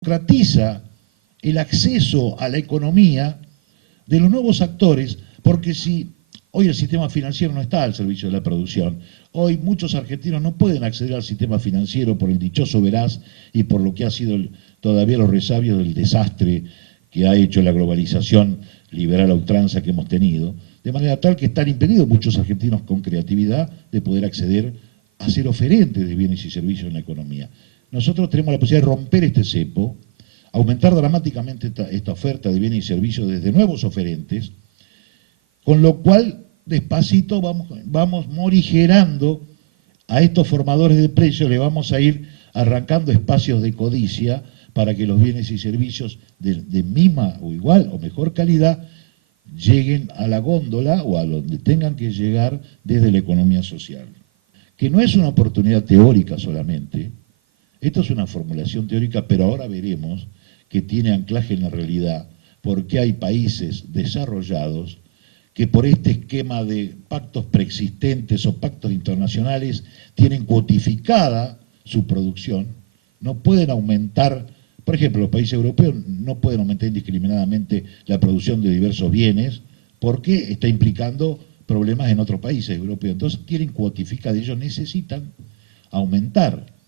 democratiza el acceso a la economía de los nuevos actores, porque si hoy el sistema financiero no está al servicio de la producción, hoy muchos argentinos no pueden acceder al sistema financiero por el dichoso veraz y por lo que ha sido todavía los resabios del desastre que ha hecho la globalización liberal a ultranza que hemos tenido, de manera tal que están impedidos muchos argentinos con creatividad de poder acceder a ser oferentes de bienes y servicios en la economía. Nosotros tenemos la posibilidad de romper este cepo, aumentar dramáticamente esta oferta de bienes y servicios desde nuevos oferentes, con lo cual despacito vamos morigerando a estos formadores de precios, le vamos a ir arrancando espacios de codicia para que los bienes y servicios de misma o igual o mejor calidad lleguen a la góndola o a donde tengan que llegar desde la economía social. Que no es una oportunidad teórica solamente, esto es una formulación teórica, pero ahora veremos que tiene anclaje en la realidad, porque hay países desarrollados que por este esquema de pactos preexistentes o pactos internacionales tienen cuotificada su producción, no pueden aumentar, por ejemplo, los países europeos no pueden aumentar indiscriminadamente la producción de diversos bienes porque está implicando problemas en otros países europeos. Entonces tienen cuotificada, ellos necesitan aumentar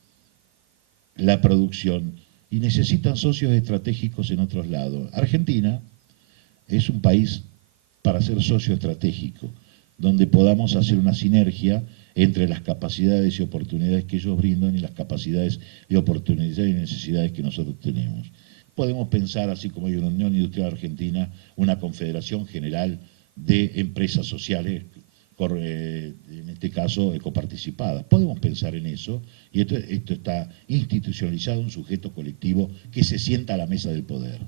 la producción y necesitan socios estratégicos en otros lados. Argentina es un país para ser socio estratégico, donde podamos hacer una sinergia entre las capacidades y oportunidades que ellos brindan y las capacidades y oportunidades y necesidades que nosotros tenemos. Podemos pensar, así como hay una Unión Industrial Argentina, una confederación general de empresas sociales, en este caso ecoparticipadas. Podemos pensar en eso, y esto está institucionalizado en un sujeto colectivo que se sienta a la mesa del poder.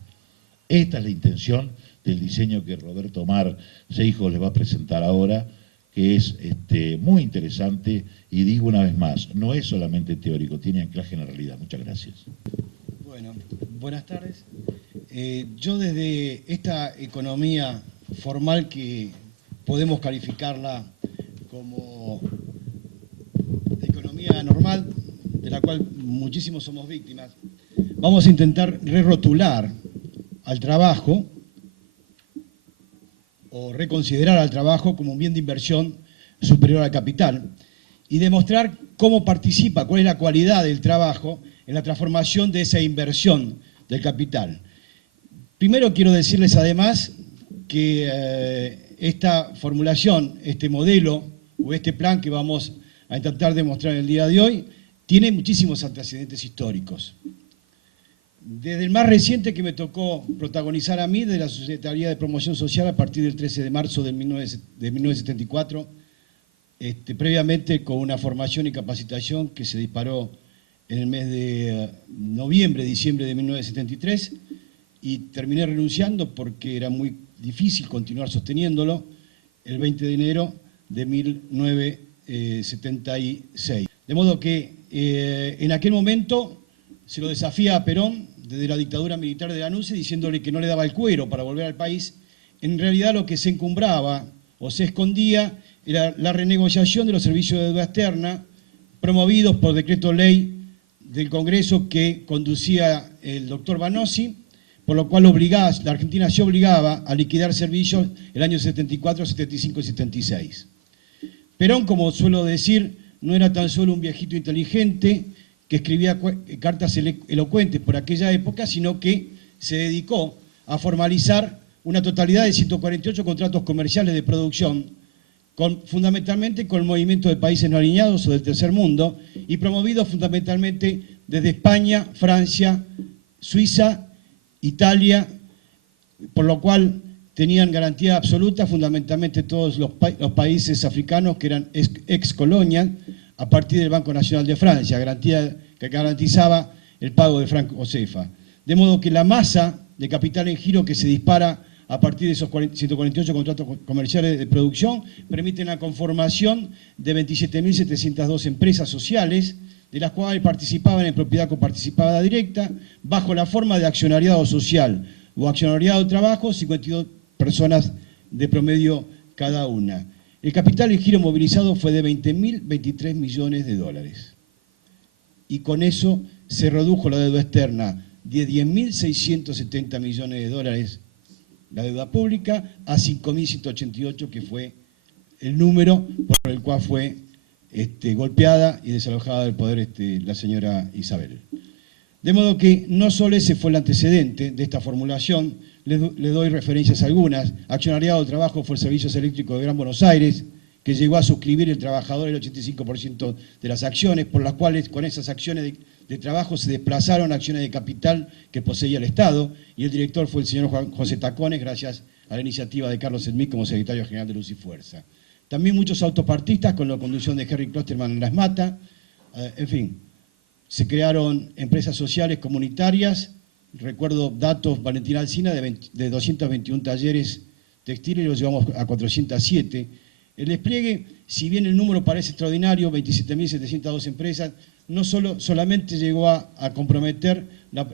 Esta es la intención del diseño que Roberto Mar Seijo les va a presentar ahora, que es muy interesante, y digo una vez más, no es solamente teórico, tiene anclaje en la realidad. Muchas gracias. Bueno, buenas tardes. Yo desde esta economía formal que podemos calificarla como economía normal, de la cual muchísimos somos víctimas, vamos a intentar re-rotular al trabajo o reconsiderar al trabajo como un bien de inversión superior al capital y demostrar cómo participa, cuál es la cualidad del trabajo en la transformación de esa inversión del capital. Primero quiero decirles además que esta formulación, este modelo o este plan que vamos a intentar demostrar en el día de hoy, tiene muchísimos antecedentes históricos. Desde el más reciente que me tocó protagonizar a mí, de la Secretaría de Promoción Social a partir del 13 de marzo de 1974, previamente con una formación y capacitación que se disparó en el mes de noviembre, diciembre de 1973, y terminé renunciando porque era muy difícil continuar sosteniéndolo el 20 de enero de 1976. De modo que en aquel momento se lo desafía a Perón desde la dictadura militar de la NUCE, diciéndole que no le daba el cuero para volver al país. En realidad lo que se encumbraba o se escondía era la renegociación de los servicios de deuda externa promovidos por decreto ley del Congreso que conducía el doctor Banossi, por lo cual la Argentina se obligaba a liquidar servicios el año 74, 75 y 76. Perón, como suelo decir, no era tan solo un viejito inteligente que escribía cartas elocuentes por aquella época, sino que se dedicó a formalizar una totalidad de 148 contratos comerciales de producción, fundamentalmente con el movimiento de países no alineados o del tercer mundo, y promovidos fundamentalmente desde España, Francia, Suiza, Italia, por lo cual tenían garantía absoluta fundamentalmente todos los países africanos que eran ex colonias, a partir del Banco Nacional de Francia, garantía que garantizaba el pago de franco cefa. De modo que la masa de capital en giro que se dispara a partir de esos 148 contratos comerciales de producción permiten la conformación de 27.702 empresas sociales, de las cuales participaban en propiedad coparticipada directa, bajo la forma de accionariado social o accionariado de trabajo, 52 personas de promedio cada una. El capital en giro movilizado fue de 20.023 millones de dólares. Y con eso se redujo la deuda externa de 10.670 millones de dólares la deuda pública a 5.188, que fue el número por el cual fue golpeada y desalojada del poder la señora Isabel. De modo que no solo ese fue el antecedente de esta formulación, le doy referencias algunas. Accionariado del Trabajo fue el Servicios Eléctricos de Gran Buenos Aires, que llegó a suscribir el trabajador el 85% de las acciones, por las cuales con esas acciones de trabajo se desplazaron acciones de capital que poseía el Estado, y el director fue el señor José Tacones, gracias a la iniciativa de Carlos Smith como secretario general de Luz y Fuerza. También muchos autopartistas con la conducción de Henry Klosterman en Las Matas, en fin. Se crearon empresas sociales comunitarias, recuerdo datos, Valentina Alsina, de 221 talleres textiles, los llevamos a 407. El despliegue, si bien el número parece extraordinario, 27.702 empresas, no solamente llegó a comprometer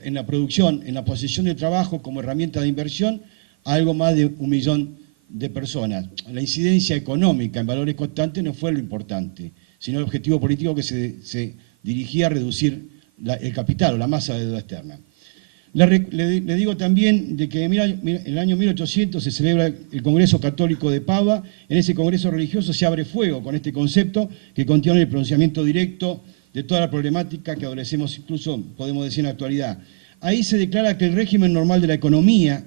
en la producción, en la posesión de trabajo como herramienta de inversión, a algo más de 1 millón de personas. La incidencia económica en valores constantes no fue lo importante, sino el objetivo político que se dirigía a reducir el capital o la masa de deuda externa. Le digo también de que en el año 1800 se celebra el Congreso Católico de Padua. En ese congreso religioso se abre fuego con este concepto que contiene el pronunciamiento directo de toda la problemática que adolecemos, incluso podemos decir en la actualidad. Ahí se declara que el régimen normal de la economía,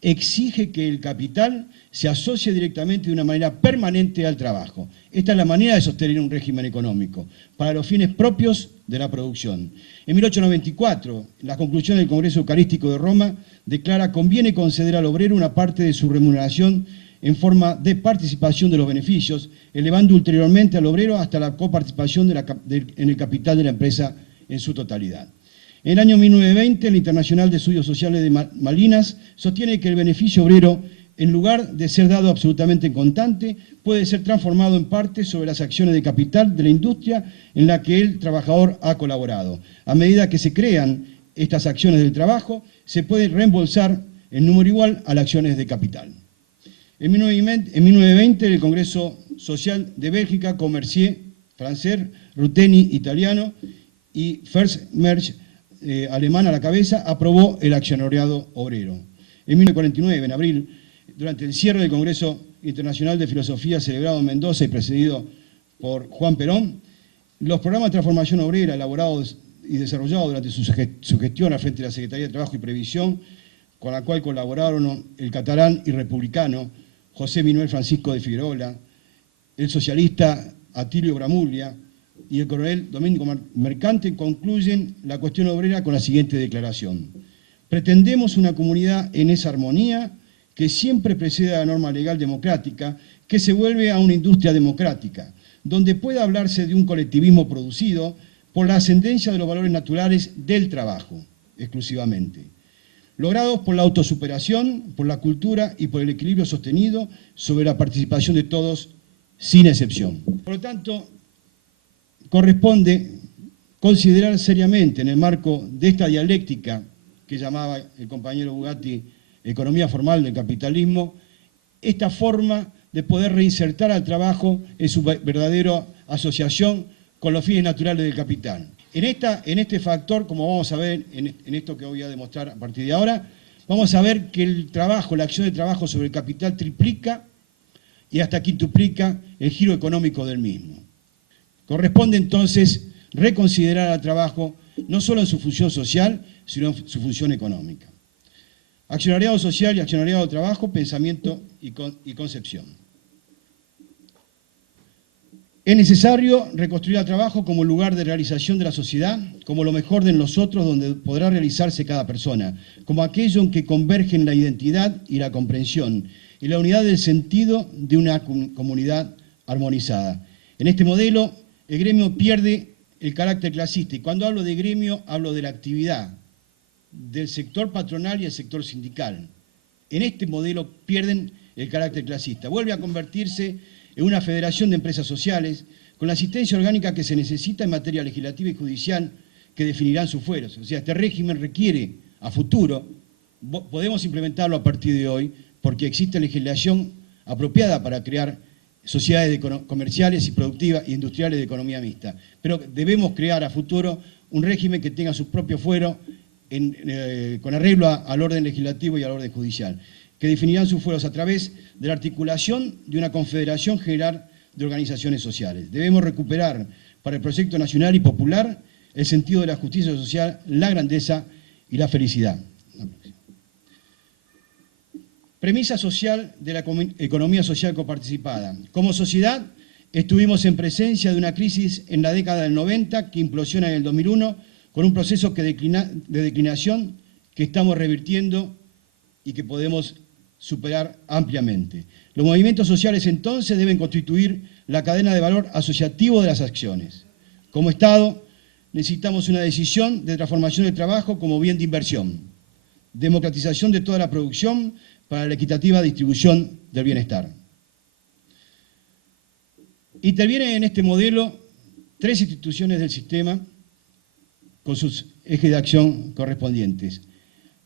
exige que el capital se asocie directamente de una manera permanente al trabajo. Esta es la manera de sostener un régimen económico, para los fines propios de la producción. En 1894, la conclusión del Congreso Eucarístico de Roma declara: conviene conceder al obrero una parte de su remuneración en forma de participación de los beneficios, elevando ulteriormente al obrero hasta la coparticipación en el capital de la empresa en su totalidad. En el año 1920, el Internacional de Estudios Sociales de Malinas sostiene que el beneficio obrero, en lugar de ser dado absolutamente en contante, puede ser transformado en parte sobre las acciones de capital de la industria en la que el trabajador ha colaborado. A medida que se crean estas acciones del trabajo, se puede reembolsar en número igual a las acciones de capital. En 1920, el Congreso Social de Bélgica, Commercier, francés, Ruteni, italiano, y First Merch, alemán a la cabeza, aprobó el accionariado obrero. En 1949, en abril, durante el cierre del Congreso Internacional de Filosofía celebrado en Mendoza y presidido por Juan Perón, los programas de transformación obrera elaborados y desarrollados durante su gestión al frente de la Secretaría de Trabajo y Previsión, con la cual colaboraron el catalán y republicano José Manuel Francisco de Figueroa, el socialista Atilio Bramuglia y el coronel Domingo Mercante, concluyen la cuestión obrera con la siguiente declaración: pretendemos una comunidad en esa armonía que siempre precede a la norma legal democrática, que se vuelve a una industria democrática, donde pueda hablarse de un colectivismo producido por la ascendencia de los valores naturales del trabajo, exclusivamente, logrados por la autosuperación, por la cultura y por el equilibrio sostenido sobre la participación de todos, sin excepción. Por lo tanto, corresponde considerar seriamente, en el marco de esta dialéctica que llamaba el compañero Bugatti economía formal del capitalismo, esta forma de poder reinsertar al trabajo en su verdadera asociación con los fines naturales del capital. En este factor, como vamos a ver en esto que voy a demostrar a partir de ahora, vamos a ver que el trabajo, la acción de trabajo sobre el capital triplica y hasta quintuplica el giro económico del mismo. Corresponde entonces reconsiderar al trabajo no solo en su función social, sino en su función económica. Accionariado social y accionariado de trabajo, pensamiento y concepción. Es necesario reconstruir al trabajo como lugar de realización de la sociedad, como lo mejor de nosotros donde podrá realizarse cada persona, como aquello en que convergen la identidad y la comprensión, y la unidad del sentido de una comunidad armonizada. En este modelo, el gremio pierde el carácter clasista, y cuando hablo de gremio, hablo de la actividad del sector patronal y el sector sindical. En este modelo pierden el carácter clasista. Vuelve a convertirse en una federación de empresas sociales con la asistencia orgánica que se necesita en materia legislativa y judicial que definirán sus fueros. O sea, este régimen requiere a futuro, podemos implementarlo a partir de hoy, porque existe legislación apropiada para crear sociedades comerciales y productivas e industriales de economía mixta. Pero debemos crear a futuro un régimen que tenga su propio fuero con arreglo al orden legislativo y al orden judicial, que definirán sus fueros a través de la articulación de una confederación general de organizaciones sociales. Debemos recuperar para el proyecto nacional y popular el sentido de la justicia social, la grandeza y la felicidad. Premisa social de la economía social coparticipada. Como sociedad, estuvimos en presencia de una crisis en la década del 90 que implosiona en el 2001 con un proceso de declinación que estamos revirtiendo y que podemos superar ampliamente. Los movimientos sociales entonces deben constituir la cadena de valor asociativo de las acciones. Como Estado, necesitamos una decisión de transformación del trabajo como bien de inversión, democratización de toda la producción para la equitativa distribución del bienestar. Intervienen en este modelo 3 instituciones del sistema con sus ejes de acción correspondientes.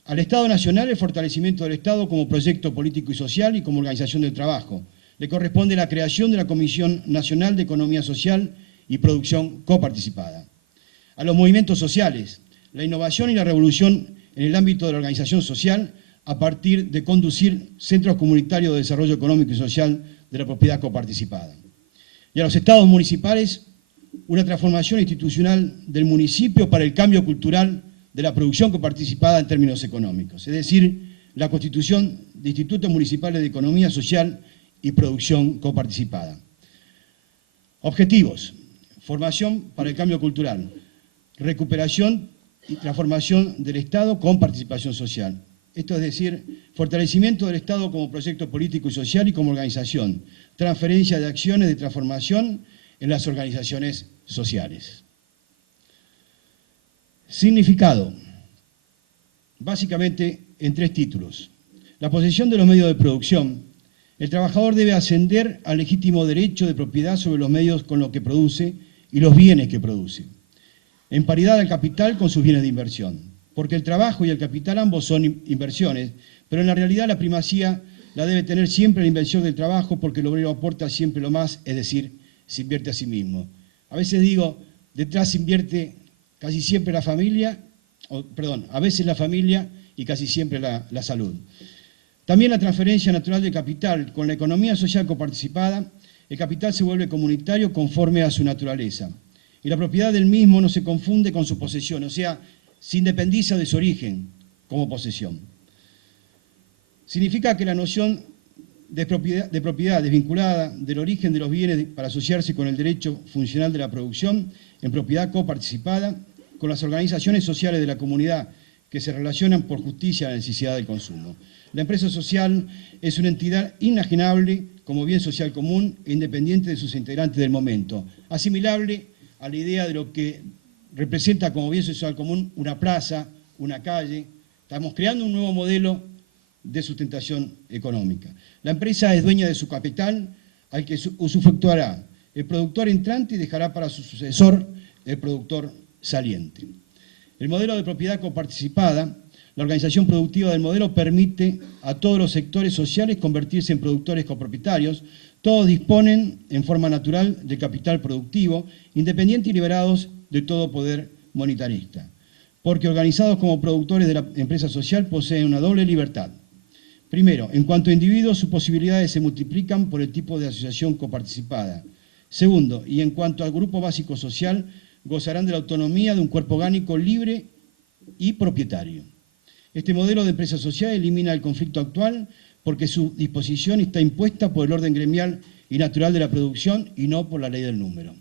Al Estado Nacional, el fortalecimiento del Estado como proyecto político y social y como organización del trabajo. Le corresponde la creación de la Comisión Nacional de Economía Social y Producción Coparticipada. A los movimientos sociales, la innovación y la revolución en el ámbito de la organización social a partir de conducir centros comunitarios de desarrollo económico y social de la propiedad coparticipada. Y a los estados municipales, una transformación institucional del municipio para el cambio cultural de la producción coparticipada en términos económicos, es decir, la constitución de institutos municipales de economía social y producción coparticipada. Objetivos: formación para el cambio cultural, recuperación y transformación del Estado con participación social. Esto es decir, fortalecimiento del Estado como proyecto político y social y como organización, transferencia de acciones de transformación en las organizaciones sociales. Significado, básicamente en 3 títulos. La posesión de los medios de producción. El trabajador debe ascender al legítimo derecho de propiedad sobre los medios con los que produce y los bienes que produce, en paridad al capital con sus bienes de inversión, porque el trabajo y el capital ambos son inversiones, pero en la realidad la primacía la debe tener siempre la inversión del trabajo, porque el obrero aporta siempre lo más, es decir, se invierte a sí mismo. A veces digo, detrás se invierte casi siempre la familia, a veces la familia y casi siempre la salud. También la transferencia natural del capital. Con la economía social coparticipada, el capital se vuelve comunitario conforme a su naturaleza. Y la propiedad del mismo no se confunde con su posesión, o sea, se independiza de su origen como posesión. Significa que la noción de propiedad desvinculada del origen de los bienes para asociarse con el derecho funcional de la producción en propiedad coparticipada con las organizaciones sociales de la comunidad que se relacionan por justicia a la necesidad del consumo. La empresa social es una entidad inajenable como bien social común e independiente de sus integrantes del momento, asimilable a la idea de lo que representa como bien social común una plaza, una calle. Estamos creando un nuevo modelo de sustentación económica. La empresa es dueña de su capital, al que usufructuará el productor entrante y dejará para su sucesor el productor saliente. El modelo de propiedad coparticipada, la organización productiva del modelo permite a todos los sectores sociales convertirse en productores copropietarios. Todos disponen en forma natural de capital productivo, independiente y liberados de todo poder monetarista, porque organizados como productores de la empresa social poseen una doble libertad. Primero, en cuanto a individuos, sus posibilidades se multiplican por el tipo de asociación coparticipada. Segundo, y en cuanto al grupo básico social, gozarán de la autonomía de un cuerpo orgánico libre y propietario. Este modelo de empresa social elimina el conflicto actual porque su disposición está impuesta por el orden gremial y natural de la producción y no por la ley del número.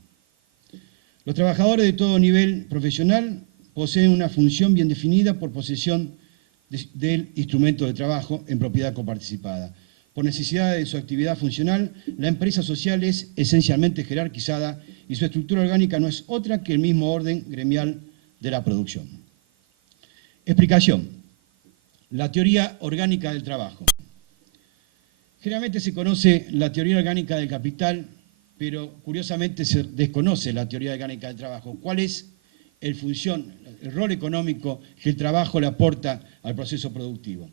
Los trabajadores de todo nivel profesional poseen una función bien definida por posesión del instrumento de trabajo en propiedad coparticipada. Por necesidad de su actividad funcional, la empresa social es esencialmente jerarquizada y su estructura orgánica no es otra que el mismo orden gremial de la producción. Explicación. La teoría orgánica del trabajo. Generalmente se conoce la teoría orgánica del capital, pero curiosamente se desconoce la teoría orgánica del trabajo. ¿Cuál es el rol económico que el trabajo le aporta al proceso productivo?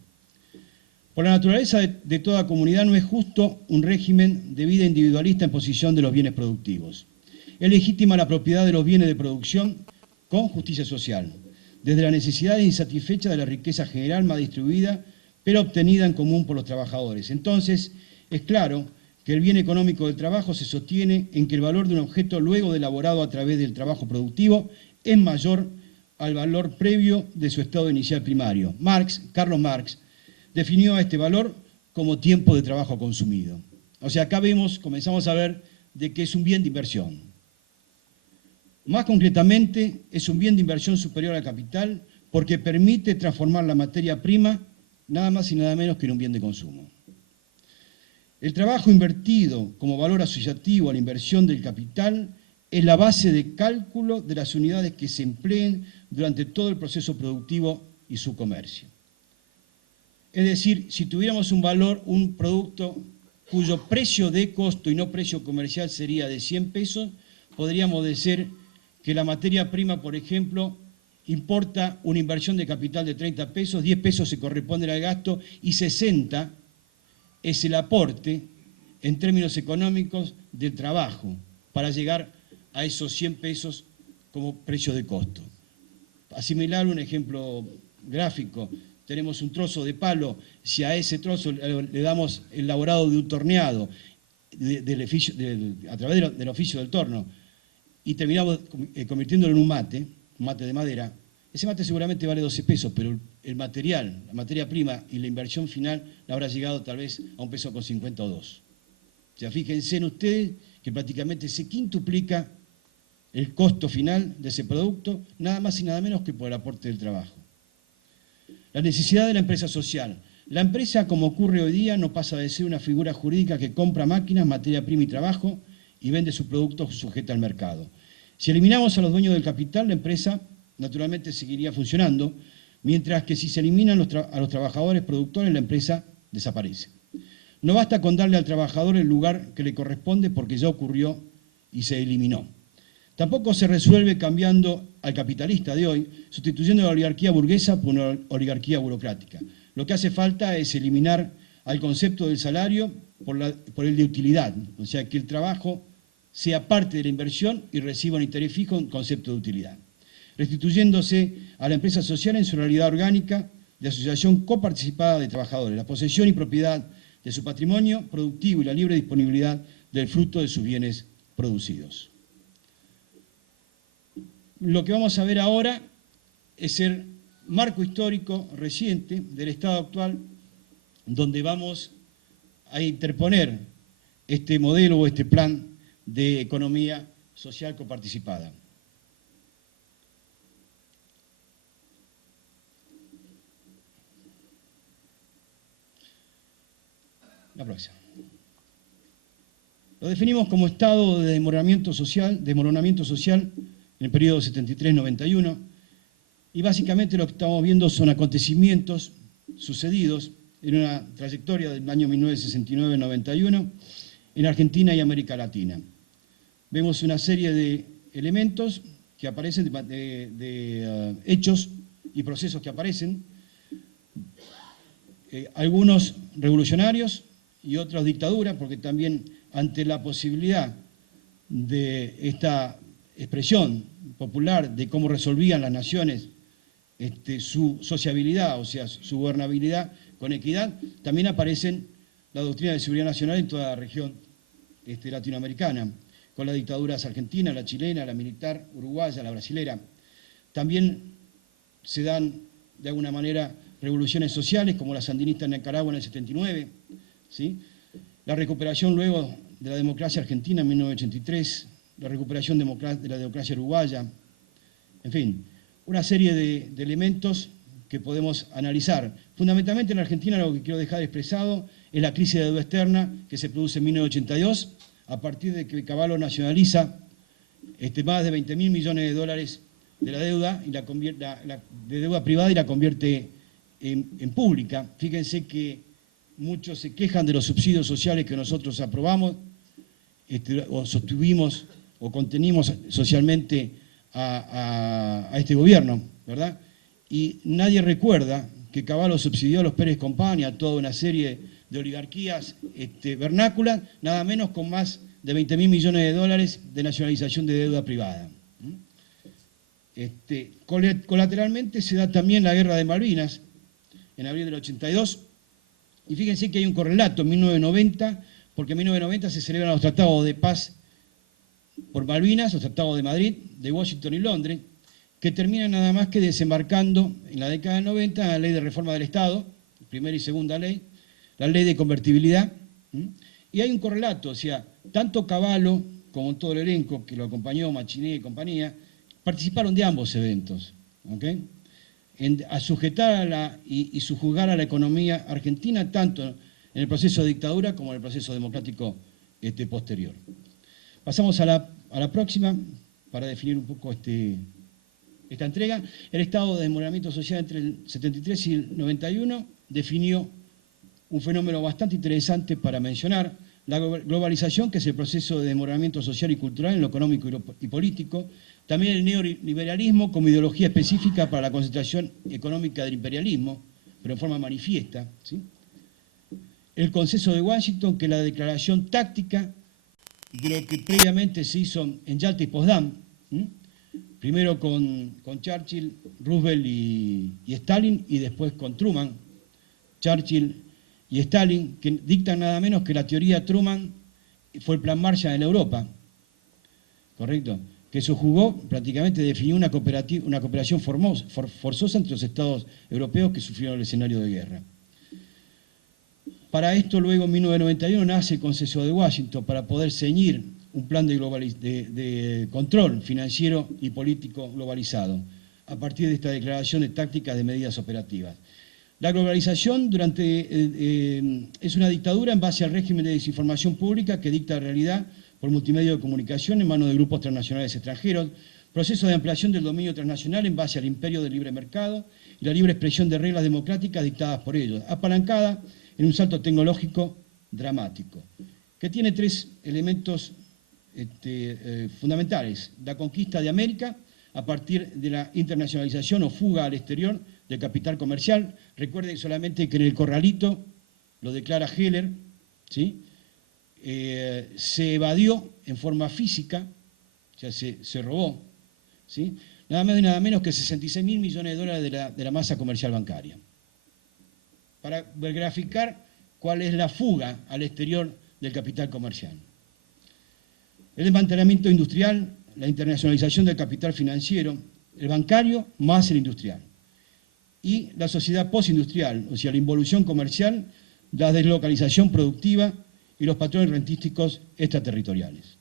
Por la naturaleza de toda comunidad no es justo un régimen de vida individualista en posición de los bienes productivos. Es legítima la propiedad de los bienes de producción con justicia social, desde la necesidad insatisfecha de la riqueza general más distribuida, pero obtenida en común por los trabajadores. Entonces, es claro que el bien económico del trabajo se sostiene en que el valor de un objeto luego de elaborado a través del trabajo productivo es mayor al valor previo de su estado inicial primario. Carlos Marx, definió a este valor como tiempo de trabajo consumido. O sea, acá comenzamos a ver de que es un bien de inversión. Más concretamente, es un bien de inversión superior al capital porque permite transformar la materia prima nada más y nada menos que en un bien de consumo. El trabajo invertido como valor asociativo a la inversión del capital es la base de cálculo de las unidades que se empleen durante todo el proceso productivo y su comercio. Es decir, si tuviéramos un valor, un producto cuyo precio de costo y no precio comercial sería de 100 pesos, podríamos decir que la materia prima, por ejemplo, importa una inversión de capital de 30 pesos, 10 pesos se corresponden al gasto y 60 es el aporte en términos económicos del trabajo para llegar a esos 100 pesos como precio de costo. Asimilar un ejemplo gráfico, tenemos un trozo de palo, si a ese trozo le damos el elaborado de un torneado a través del oficio del torno y terminamos convirtiéndolo en un mate de madera, ese mate seguramente vale 12 pesos, pero el material, la materia prima y la inversión final la habrá llegado tal vez a 1 peso con 50 o 2. O sea, fíjense en ustedes que prácticamente se quintuplica el costo final de ese producto, nada más y nada menos que por el aporte del trabajo. La necesidad de la empresa social. La empresa, como ocurre hoy día, no pasa de ser una figura jurídica que compra máquinas, materia prima y trabajo y vende sus productos sujeta al mercado. Si eliminamos a los dueños del capital, la empresa naturalmente seguiría funcionando, mientras que si se eliminan a los trabajadores productores, la empresa desaparece. No basta con darle al trabajador el lugar que le corresponde porque ya ocurrió y se eliminó. Tampoco se resuelve cambiando al capitalista de hoy, sustituyendo la oligarquía burguesa por una oligarquía burocrática. Lo que hace falta es eliminar al concepto del salario por el de utilidad, o sea, que el trabajo sea parte de la inversión y reciba un interés fijo en concepto de utilidad, restituyéndose a la empresa social en su realidad orgánica de asociación coparticipada de trabajadores, la posesión y propiedad de su patrimonio productivo y la libre disponibilidad del fruto de sus bienes producidos. Lo que vamos a ver ahora es el marco histórico reciente del Estado actual, donde vamos a interponer este modelo o este plan de economía social coparticipada. La próxima. Lo definimos como estado de desmoronamiento social en el periodo 73-91, y básicamente lo que estamos viendo son acontecimientos sucedidos en una trayectoria del año 1969-91 en Argentina y América Latina. Vemos una serie de elementos que aparecen, de hechos y procesos que aparecen, algunos revolucionarios y otros dictaduras, porque también ante la posibilidad de esta expresión popular de cómo resolvían las naciones su sociabilidad, o sea, su gobernabilidad con equidad, también aparecen la doctrina de seguridad nacional en toda la región latinoamericana, con las dictaduras argentina, la chilena, la militar, uruguaya, la brasilera. También se dan, de alguna manera, revoluciones sociales, como la sandinista en Nicaragua en el 79, ¿sí? La recuperación luego de la democracia argentina en 1983, la recuperación de la democracia uruguaya, en fin, una serie de elementos que podemos analizar. Fundamentalmente en la Argentina lo que quiero dejar expresado es la crisis de deuda externa que se produce en 1982, a partir de que Cavallo nacionaliza más de 20.000 millones de dólares de la deuda, y de deuda privada, y la convierte en pública. Fíjense que muchos se quejan de los subsidios sociales que nosotros aprobamos, o sostuvimos o contenimos socialmente a este gobierno, ¿verdad? Y nadie recuerda que Cavallo subsidió a los Pérez Company, a toda una serie de oligarquías vernáculas, nada menos con más de 20.000 millones de dólares de nacionalización de deuda privada. Colateralmente se da también la guerra de Malvinas, en abril del 82, y fíjense que hay un correlato en 1990, porque en 1990 se celebran los tratados de paz por Malvinas, los tratados de Madrid, de Washington y Londres, que terminan nada más que desembarcando en la década del 90 la ley de reforma del Estado, primera y segunda ley, la ley de convertibilidad, y hay un correlato, o sea, tanto Cavallo como todo el elenco que lo acompañó, Machiné y compañía, participaron de ambos eventos, ¿ok? A sujetar y sujuzgar a la economía argentina, tanto en el proceso de dictadura como en el proceso democrático posterior. Pasamos a la próxima, para definir un poco esta entrega. El estado de desmoronamiento social entre el 73 y el 91 definió un fenómeno bastante interesante para mencionar: la globalización, que es el proceso de desmoronamiento social y cultural en lo económico y político. También el neoliberalismo como ideología específica para la concentración económica del imperialismo, pero en forma manifiesta, ¿sí? El consenso de Washington, que es la declaración táctica de lo que previamente se hizo en Yalta y Potsdam, primero con Churchill, Roosevelt y Stalin, y después con Truman, Churchill y Stalin, que dictan nada menos que la teoría Truman fue el plan Marshall en Europa, ¿correcto? Que subjugó, prácticamente definió una cooperación forzosa entre los estados europeos que sufrieron el escenario de guerra. Para esto, luego en 1991 nace el Consenso de Washington para poder ceñir un plan de control financiero y político globalizado, a partir de esta declaración de tácticas de medidas operativas. La globalización es una dictadura en base al régimen de desinformación pública que dicta la realidad por multimedio de comunicación en manos de grupos transnacionales extranjeros, proceso de ampliación del dominio transnacional en base al imperio del libre mercado y la libre expresión de reglas democráticas dictadas por ellos, apalancada en un salto tecnológico dramático, que tiene tres elementos fundamentales: la conquista de América a partir de la internacionalización o fuga al exterior del capital comercial. Recuerden solamente que en el corralito, lo declara Heller, ¿sí? Se evadió en forma física, o sea, se robó, ¿sí? Nada más y nada menos que 66.000 millones de dólares de la masa comercial bancaria. Para graficar cuál es la fuga al exterior del capital comercial. El desmantelamiento industrial, la internacionalización del capital financiero, el bancario más el industrial. Y la sociedad postindustrial, o sea, la involución comercial, la deslocalización productiva y los patrones rentísticos extraterritoriales.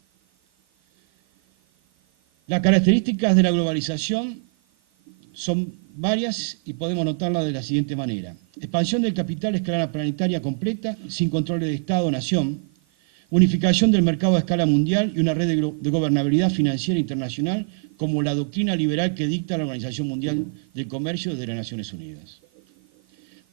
Las características de la globalización son varias y podemos notarlas de la siguiente manera: expansión del capital a escala planetaria completa, sin controles de Estado o nación, unificación del mercado a escala mundial y una red de gobernabilidad financiera internacional como la doctrina liberal que dicta la Organización Mundial del Comercio de las Naciones Unidas.